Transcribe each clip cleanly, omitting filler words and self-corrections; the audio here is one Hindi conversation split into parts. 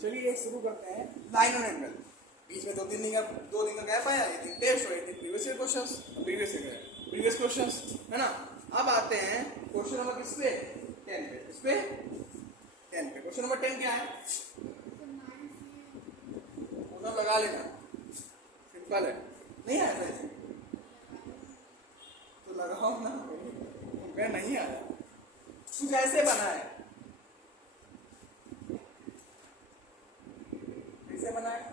चलिए शुरू करते हैं। लाइन और एंगल, बीच में 2 दिन का गैप आया, एक दिन टेस्ट और एक दिन previous year questions, previous questions है ना। अब आते हैं क्वेश्चन नंबर किस पे, 10 पे। किस पे, 10 पे। क्वेश्चन नंबर 10 क्या है, उधर लगा लेना, सिंपल है। नहीं आया था इसे तो लगाओ ना, मैं नहीं आया। कुछ ऐसे बना है, कैसे बना है,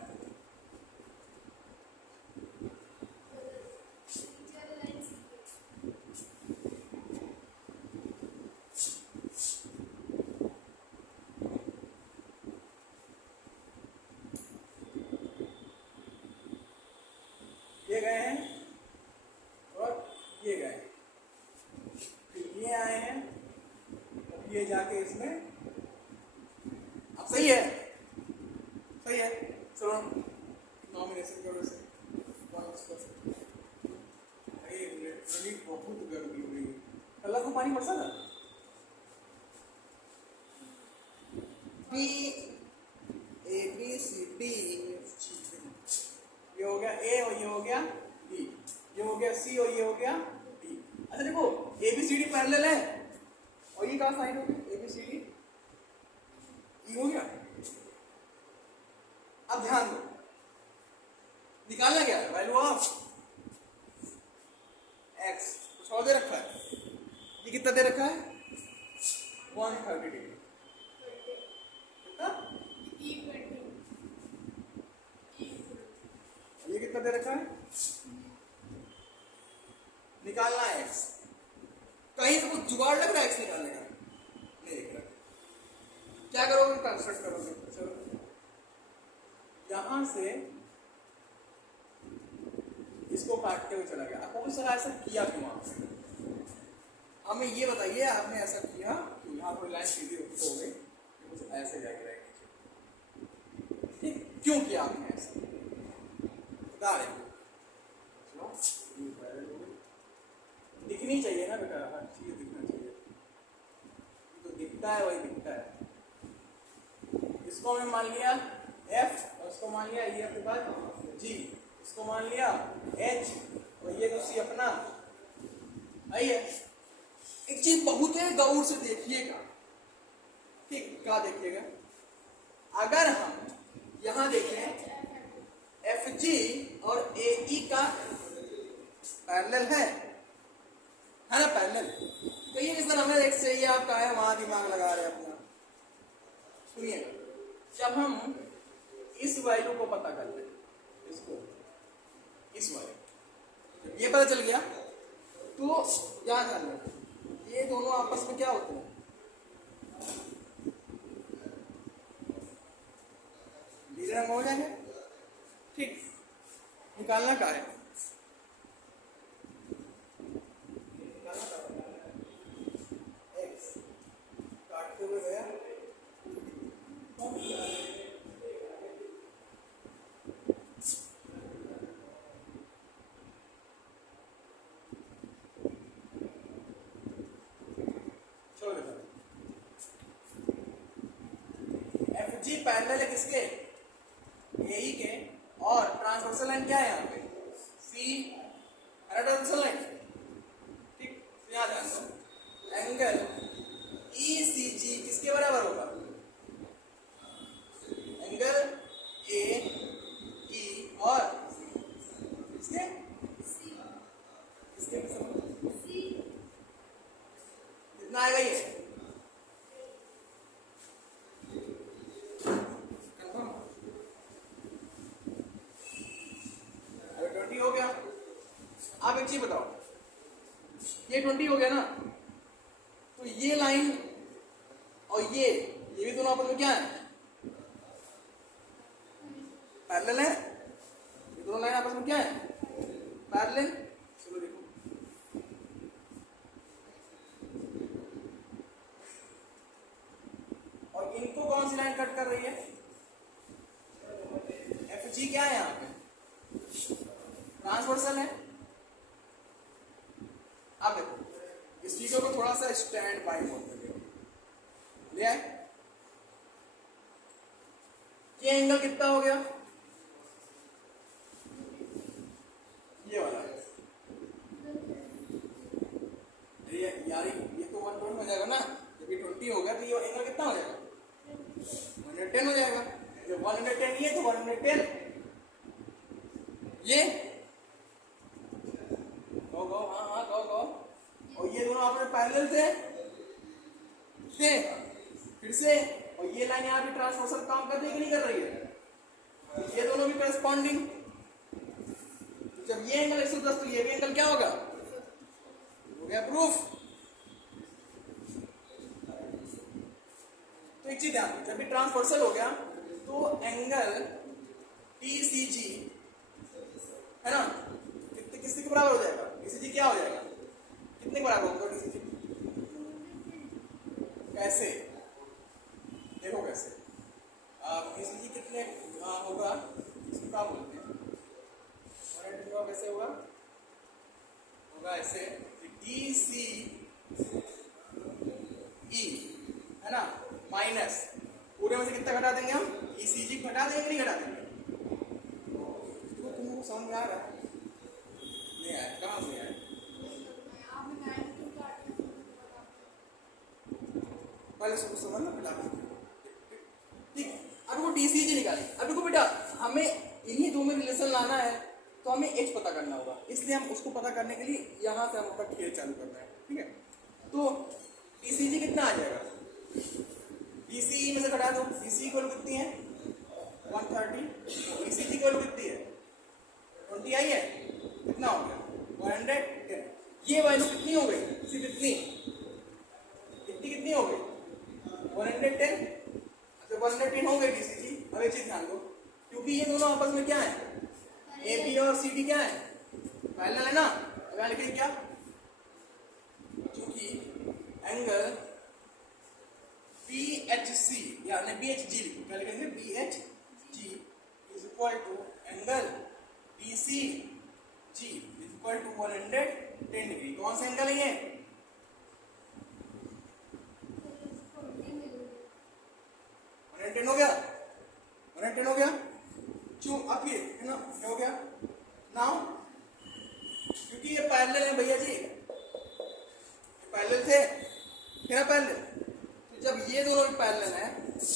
ये गए हैं और ये गए हैं, फिर ये आए हैं, अब ये जाके इसमें, अब सही है, सही है। चलो नॉमिनेशन करो इसे। अरे बहुत गर्मी हो रही है, कल को पानी बरसा था। B A B C D, ये हो गया ए और ये हो गया बी, ये हो गया सी और ये हो गया डी। अच्छा देखो, A B C D parallel है और ये कहाँ साइड हो गया, ए बी सी डी ये हो गया। अब ध्यान दो, निकालना क्या है, वैल्यू ऑफ एक्स। कुछ और दे रखा है, ये कितना दे रखा है, 130 डिग्री। कितना, ये कितना दे रखा है, निकालना है एक्स। कहीं से कुछ जुगाड़ लग रहा है एक्स निकालने का, नहीं दिख रहा। क्या करोगे, कंस्ट्रक्ट करोगे। चलो यहां से इसको काटते हुए चला गया। आपको सर ऐसा किया क्यों आपने, हमें ये बताइए, आपने ऐसा किया क्यों। यहाँ कोई लाइन सीधी हो गई, कुछ ऐसे जाके रहेगी, ठीक, क्यों किया आपने ऐसा, बता रहे। दिखनी चाहिए ना बेटा, हर चीज दिखना चाहिए, तो दिखता है वही दिखता है। इसको हमने मान लिया F और इसको मान लिया E के बाद G, इसको मान लिया H और ये तो C अपना। आइए एक चीज बहुत है, गौर से देखिएगा, ठीक, क्या देखिएगा। अगर हम यहां देखें FG और AE का पैरेलल है ना, पैरेलल। कहिए कि सर हमें एक चाहिए, आप कहा है वहां दिमाग लगा रहे हैं अपना। सुनिए, जब हम इस वैल्यू को पता कर ले, इसको इस वैल्यू ये पता चल गया, तो क्या करना, ये दोनों आपस में क्या होते हैं, नीले रंग हो जाएंगे, ठीक। निकालना क्या है, एक्स काटते हुए गया, FG पैरेलल है किसके, AE के, और ट्रांसवर्सल लाइन क्या है यहाँ पे, C ट्रांसवर्सल लाइन, ठीक। यहाँ ध्यान दो, एंगल ECG किसके बराबर होगा, एंगल AE और किसके, किसके कितना आएगा ये, हो गया। आप एक चीज बताओ, ये 20 हो गया ना, तो ये लाइन और ये भी दोनों आपस में क्या है, पैरेलल है। ये दोनों लाइन आपस में क्या है, पैरेलल। चलो देखो, और इनको कौन सी लाइन कट कर रही है, FG क्या है यहाँ पे, ट्रांसवर्सल है। अब देखो इस चीजों को थोड़ा सा स्टैंड बाय मोड में ले आए, ये एंगल कितना हो गया, ये वाला ये यार ये तो 120 हो जाएगा ना, जब ये 20 हो गया तो ये एंगल कितना हो जाएगा 110 हो जाएगा। जब 110 ये तो 110 ये गो हाँ हाँ गो और ये दोनों आपने पैरेलल थे फिर से, और ये लाइन यहाँ पे ट्रांसवर्सल काम कर रही है कि नहीं कर रही है, तो ये दोनों भी करस्पॉन्डिंग, जब ये एंगल 110 तो ये भी एंगल क्या होगा, हो गया प्रूफ। तो एक चीज ध्यान दो, जब भी ट्रांसवर्सल हो गया तो एंगल TCG है ना कितने किसके के बराबर हो जाएगा, TCG क्या हो जाएगा, कितने के बराबर होगा TCG, कैसे देखो कैसे TCG कितने होगा, इसको क्या बोलते हैं, कैसे होगा, होगा ऐसे DCE है ना माइनस पूरे में से कितना घटा देंगे हम, ECG घटा देंगे नहीं घटा देंगे, तो तुमको समझ में आ रहा है नहीं आया, कहाँ से आया, पहले सब समझना बेटा ठीक। अब वो DCG निकालें, अब देखो बेटा हमें इन्हीं दो में रिलेशन लाना है तो हमें H पता करना होगा, इसलिए हम उसको पता करने के लिए यहाँ से हम अपना खेल चालू करना है, ठीक है। तो DCG कितना आ जाएगा, DCE में से घटा दो, DCE की वैल्यू कितनी है 130, ECG की वैल्यू कितनी है 20 आई है, कितना हो गया 110, ये वैल्यू कितनी हो गई, सिर्फ इतनी कितनी हो गई 110, अच्छा 110 हो गई DCG। अब एक चीज ध्यान दो, क्योंकि ये दोनों आपस में क्या है, AB और CD क्या है पैरेलल है ना, अब यहाँ लिखेंगे क्या, क्योंकि एंगल BHC यानी BHG लिखो, क्या लिखेंगे BHG is equal to angle BCG is equal to 110 degree, कौन सा एंगल है ये 110 हो गया, 110 हो गया, क्यों आप ये है ना क्या हो गया नाउ, क्योंकि ये पैरेलल है भैया जी, पैरेलल थे क्या पैरेलल, तो जब ये दोनों भी पैरेलल है,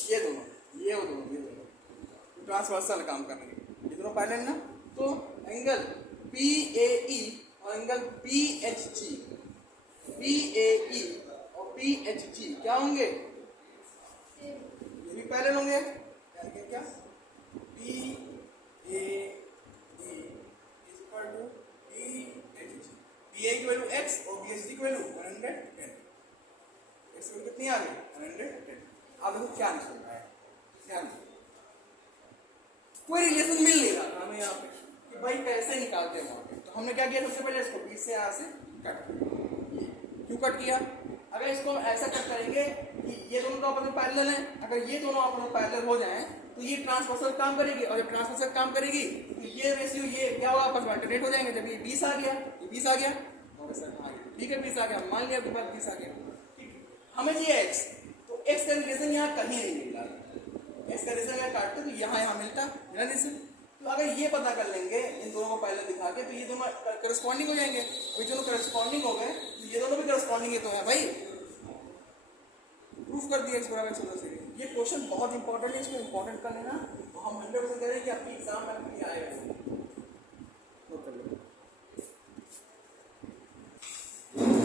ये दोनों ये दोनों ट्रांसवर्सल काम करने ये दोनों पैरेलल ना, तो एंगल PAE और एंगल BHG PAE और BHG क्या होंगे, ये भी पैरेलल होंगे, यानी क्या BAE is equal to BHG, BAE की वैल्यू x और BHG की वैल्यू 110, x की वैल्यू कितनी आ गई 110। अब देखो क्या निकल रहा है, ध्यान दो कोई रिलेशन मिल नहीं रहा था हमें यहाँ पे कि भाई कैसे निकालते हैं वहाँ पे, तो हमने क्या किया सबसे पहले इसको बीच से यहाँ से कट किया, क्यों कट किया, अगर इसको ऐसा कट करेंगे कि ये दोनों तो आपस में पैरेलल हैं, अगर ये दोनों आपस में पैरेलल हो जाएं तो ये ट्रांसवर्सल काम करेगी, और जब ट्रांसवर्सल काम करेगी तो ये रेशियो ये क्या होगा आपस में अल्टरनेट हो जाएंगे, जब ये 20 आ गया ये 20 आ गया और सर ठीक है 20 आ गया, मान लिया आपके पास 20 आ गया, हमें ये x, तो x का रिलेशन यहाँ कहीं नहीं मिल रहा, x का रिलेशन अगर काटते तो यहाँ मिलता है रिलेशन, तो अगर ये पता कर लेंगे इन दोनों को पहले दिखा के तो ये दोनों करस्पॉन्डिंग हो जाएंगे, ये दोनों करस्पॉन्डिंग हो गए तो ये दोनों भी करस्पॉन्डिंग तो है भाई, प्रूफ कर दिया x बराबर 14 से। ये क्वेश्चन बहुत इंपॉर्टेंट है, इसको इंपॉर्टेंट कर लेना, तो हम 100% कह रहे हैं कि आपकी एग्जाम में भी आएगा, नोट कर लो।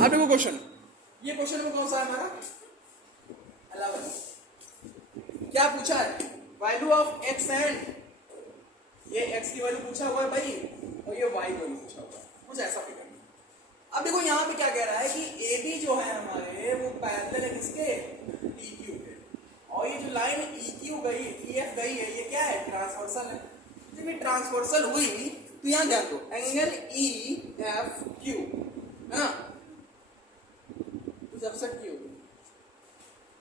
अब देखो क्वेश्चन, ये क्वेश्चन में कौन सा है हमारा 11, क्या पूछा है वैल्यू ऑफ x एंड, ये x की वैल्यू पूछा हुआ है भाई और ये y की वैल्यू पूछा हुआ है, कुछ ऐसा फिगर। अब देखो यहाँ पे क्या कह रहा है कि AB जो है हमारे वो पैरेलल है किसके PQ के, और ये जो लाइन EQ गई EF गई है ये क्या है ट्रांसवर्सल है, जब ये ट्रांसवर्सल हुई तो यहाँ ध्यान दो एंगल EFQ है ना, कुछ अपसेट की होगी,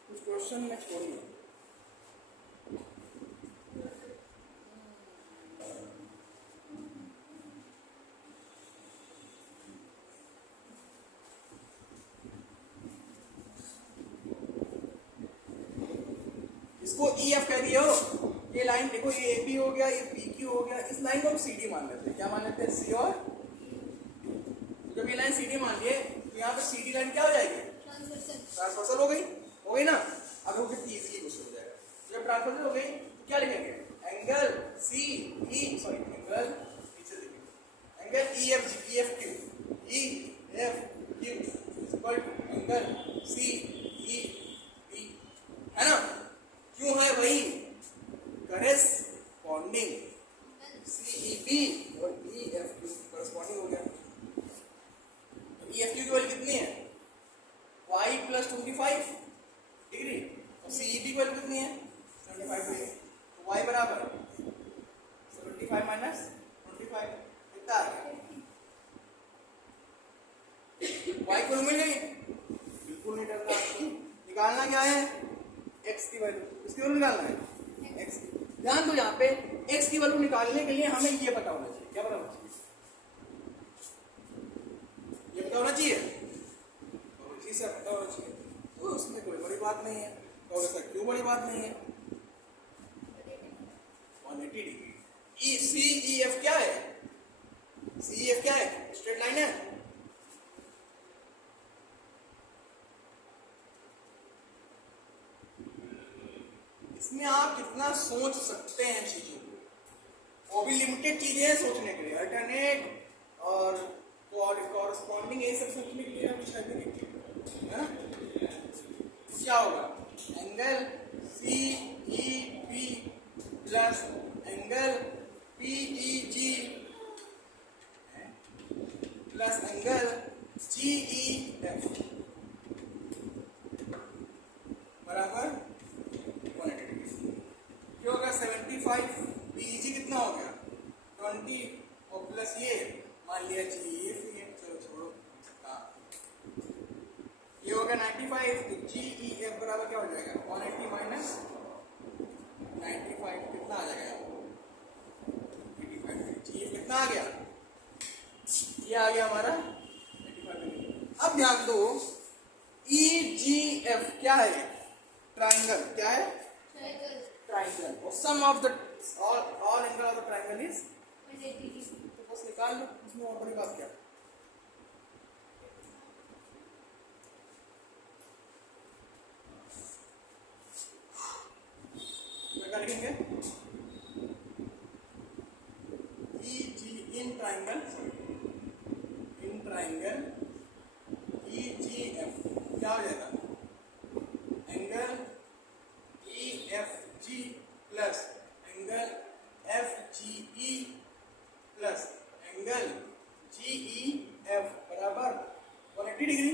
कुछ क्वेश्चन में छोड़िए, इसको EF कह दिए हो, ये लाइन देखो, ये ए बी हो गया, ये पी क्यू हो गया, इस लाइन को हम सी डी मान लेते हैं। क्या मान लेते हैं? सी और तो जब ये लाइन सी डी मान लिए तो यहाँ पे सी डी लाइन क्या हो जाएगी? ट्रांसवर्सल हो गई ना। अब वो कितनी इजीली क्वेश्चन हो जाएगा। जब ट्रांसवर्सल हो गई तो क्या लिखेंगे? Angle C E sorry angle नीचे लिखेंगे angle E F G, E F Q, E F Q is equal to angle C E B, है ना? क्यों है वही करेस्पॉन्डिंग सी ई बी और ई एफ क्यू करेस्पॉन्डिंग हो गया। तो ई एफ क्यू की वैल्यू कितनी है? y प्लस 25 डिग्री और सी ई बी की वैल्यू कितनी है? 75 डिग्री। तो y बराबर 75 माइनस 25 कितना आ गया? y को मिल गई? बिल्कुल नहीं डरना आपको। निकालना क्या है? x की वैल्यू। किसकी वैल्यू निकालना है? x की। ध्यान दो, यहाँ पे x की वैल्यू निकालने के लिए हमें ये पता होना चाहिए। क्या पता होना चाहिए? ये पता होना चाहिए, चीज से पता होना चाहिए। तो उसमें कोई बड़ी बात नहीं है। तो ऐसा क्यों बड़ी बात नहीं है? 180 डिग्री। ई सी ई एफ क्या है? सी ई एफ क्या है? स्ट्रेट लाइन है। इसमें आप जितना सोच सकते हैं चीजों को, वो भी लिमिटेड चीजें हैं सोचने के लिए। अल्टरनेट और कॉरस्पॉन्डिंग ये सब सोचने के लिए कुछ है ना। क्या होगा? Angle C E B plus angle P E G plus angle G E F बराबर 180 डिग्री। क्या होगा? 75 पी ई जी कितना हो गया? 20 और प्लस ये मान लिया जी ई एफ। चलो छोड़ो, ये हो गया 95। तो जी ई एफ बराबर क्या हो जाएगा? 180 माइनस 95 कितना आ जाएगा? 85। जी एफ कितना आ गया? ये आ गया हमारा 85। अब ध्यान दो, ई जी एफ क्या है? ट्राइंगल। क्या है? ट्राइंगल। और sum of the all angle of the triangle is 180। तो बस निकाल लो, इसमें और बड़ी बात क्या? लिखेंगे ई जी in triangle E ji F क्या हो जाएगा? एंगल ई एफ जी plus angle F G E plus angle G E F बराबर 180 डिग्री।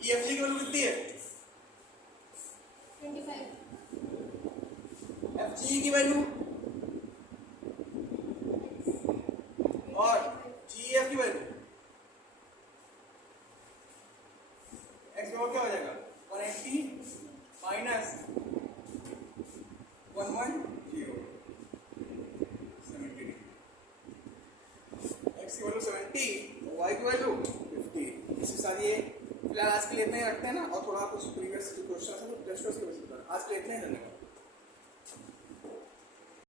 ई एफ जी की वैल्यू कितनी है? 25। एफ जी की वैल्यू और जी एफ की वैल्यू एक्स बराबर क्या हो जाएगा? 180 माइनस 110 70 एक्स की वैल्यू 70 और वाई की वैल्यू 50। इसके साथ ये फिलहाल आज के लिए इतना ही रखते हैं ना, और थोड़ा कुछ प्रीवियस जो क्वेश्चन है वो टेस्ट के बेसिस पर आज के लिए इतना ही। धन्यवाद।